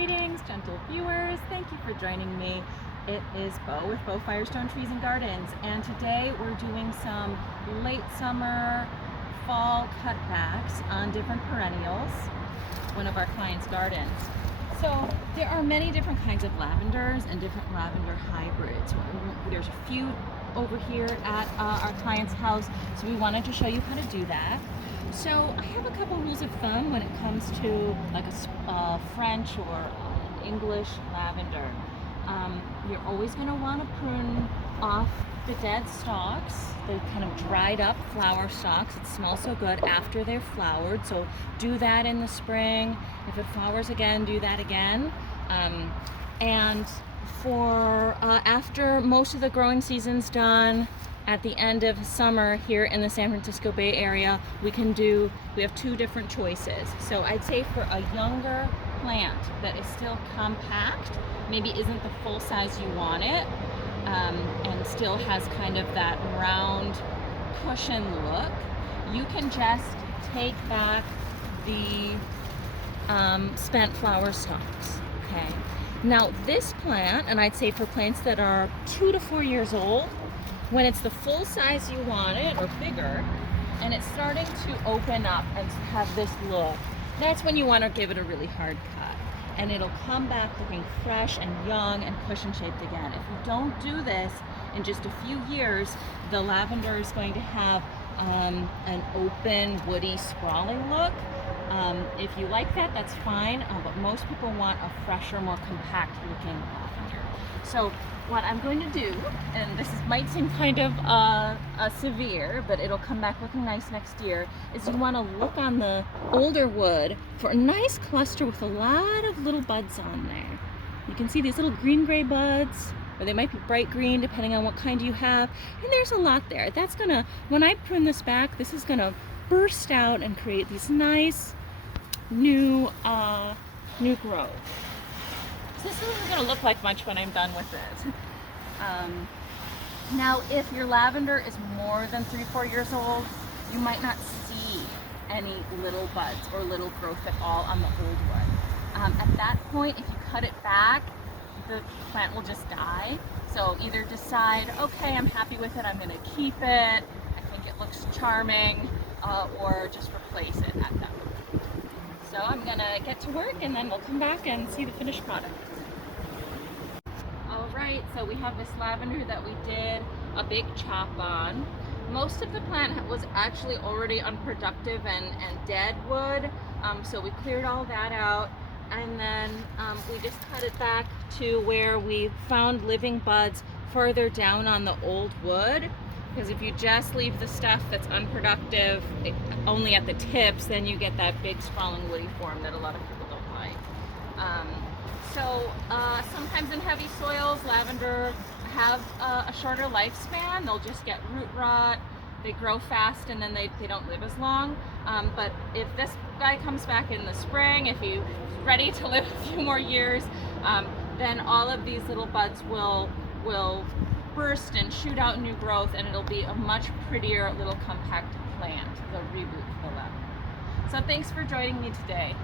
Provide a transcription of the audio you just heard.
Greetings, gentle viewers. Thank you for joining me. It is Bo with Bo Firestone Trees and Gardens, and today we're doing some late summer, fall cutbacks on different perennials, one of our clients' gardens. So there are many different kinds of lavenders and different lavender hybrids. There's a few over here at our client's house, so we wanted to show you how to do that. So I have a couple rules of thumb when it comes to like a French or English lavender. You're always going to want to prune off the dead stalks, the kind of dried up flower stalks. It smells so good after they're flowered, so do that in the spring. If it flowers again, do that again. And for after most of the growing season's done, at the end of summer here in the San Francisco Bay Area, we have two different choices. So I'd say for a younger plant that is still compact, maybe isn't the full size you want it, and still has kind of that round cushion look, you can just take back the spent flower stalks, okay? Now this plant, and I'd say for plants that are 2 to 4 years old, when it's the full size you want it, or bigger, and it's starting to open up and have this look, that's when you want to give it a really hard cut. And it'll come back looking fresh and young and cushion shaped again. If you don't do this in just a few years, the lavender is going to have an open, woody, sprawling look. If you like that, that's fine, but most people want a fresher, more compact looking lavender. So what I'm going to do, and might seem kind of severe, but it'll come back looking nice next year, is you want to look on the older wood for a nice cluster with a lot of little buds on there. You can see these little green-gray buds, or they might be bright green depending on what kind you have, and there's a lot there. That's gonna, when I prune this back, this is gonna burst out and create these nice new growth. So this isn't going to look like much when I'm done with it. Now, if your lavender is more than 3-4 years old, you might not see any little buds or little growth at all on the old wood. At that point, if you cut it back, the plant will just die. So either decide, okay, I'm happy with it, I'm going to keep it, I think it looks charming, or just replace it at that point. So I'm going to get to work and then we'll come back and see the finished product. Alright, so we have this lavender that we did a big chop on. Most of the plant was actually already unproductive and dead wood, so we cleared all that out, and then we just cut it back to where we found living buds further down on the old wood. Because if you just leave the stuff that's unproductive only at the tips, then you get that big sprawling woody form that a lot of people don't like. Sometimes in heavy soils, lavender have a shorter lifespan. They'll just get root rot, they grow fast, and then they don't live as long. But if this guy comes back in the spring, if he's ready to live a few more years, then all of these little buds will burst and shoot out new growth, and it'll be a much prettier little compact plant, the reboot for the lavender. So thanks for joining me today.